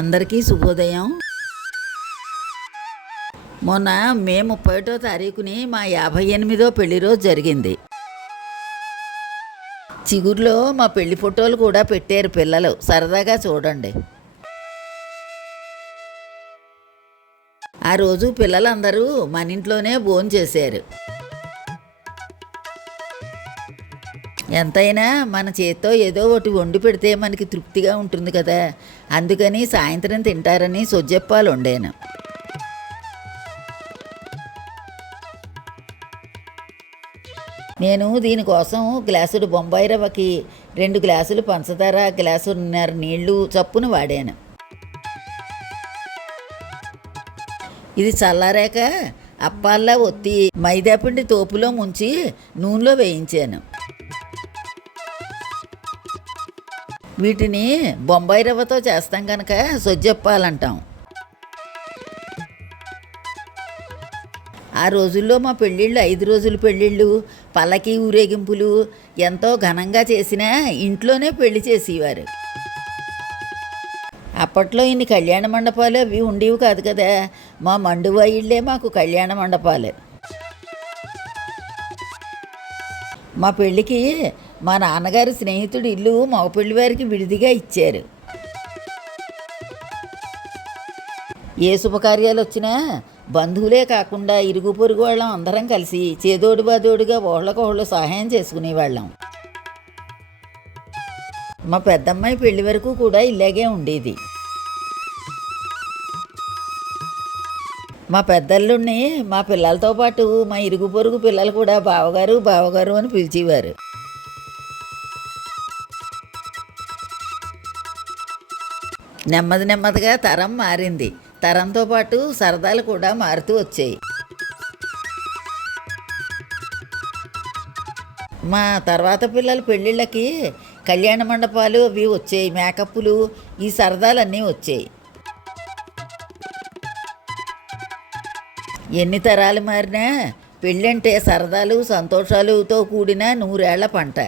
అందరికీ శుభోదయం. మొన్న మే ముప్పై ఒకటో తారీఖుని మా యాభై ఎనిమిదో పెళ్ళి రోజు జరిగింది. చిగురులో మా పెళ్ళి ఫోటోలు కూడా పెట్టారు పిల్లలు. సరదాగా చూడండి. ఆ రోజు పిల్లలందరూ మన ఇంట్లోనే భోజనం చేశారు ఎంతైనా మన చేత్తో ఏదో ఒకటి వండి పెడితే మనకి తృప్తిగా ఉంటుంది కదా. అందుకని సాయంత్రం తింటారని సొజ్జప్పాలు వండాను. నేను దీనికోసం గ్లాసుడు బొంబాయి రవ్వకి రెండు గ్లాసులు పంచదార గ్లాసున్నర నీళ్ళు చప్పున వాడాను. ఇది చల్లారాక అప్పాల్లా ఒత్తి మైదాపిండి తోపులో ముంచి నూనెలో వేయించాను. వీటిని బొంబాయి రవ్వతో చేస్తాం కనుక సొజ్జప్పాలంటాం ఆ రోజుల్లో మా పెళ్ళిళ్ళు ఐదు రోజుల పెళ్ళిళ్ళు పల్లకి ఊరేగింపులు ఎంతో ఘనంగా చేసినా ఇంట్లోనే పెళ్ళి చేసేవారు. అప్పట్లో ఇన్ని కళ్యాణ మండపాలు అవి ఉండేవి కాదు కదా మా మండువా ఇళ్ళే మాకు కళ్యాణ మండపాలు. మా పెళ్ళికి మా నాన్నగారి స్నేహితుడు ఇల్లు మగ వారికి విడిదిగా ఇచ్చారు. ఏ శుభకార్యాలు వచ్చినా బంధువులే కాకుండా ఇరుగు పొరుగు వాళ్ళం అందరం కలిసి చేదోడు బాదోడుగా ఒకళ్ళకొకళ్ళు సహాయం చేసుకునేవాళ్ళం మా పెద్దమ్మాయి పెళ్ళి వరకు కూడా ఇలాగే ఉండేది. మా పెద్దల్లుడిని మా పిల్లలతో పాటు మా ఇరుగు పొరుగు పిల్లలు కూడా బావగారు బావగారు అని పిలిచేవారు. నెమ్మది నెమ్మదిగా తరం మారింది. తరంతో పాటు సరదాలు కూడా మారుతూ వచ్చాయి. మా తర్వాత పిల్లల పెళ్ళిళ్ళకి కళ్యాణ మండపాలు అవి వచ్చాయి. మేకప్లు ఈ సరదాలన్నీ వచ్చాయి. ఎన్ని తరాలు మారినా పెళ్ళంటే సరదాలు సంతోషాలతో కూడిన నూరేళ్ళ పంట.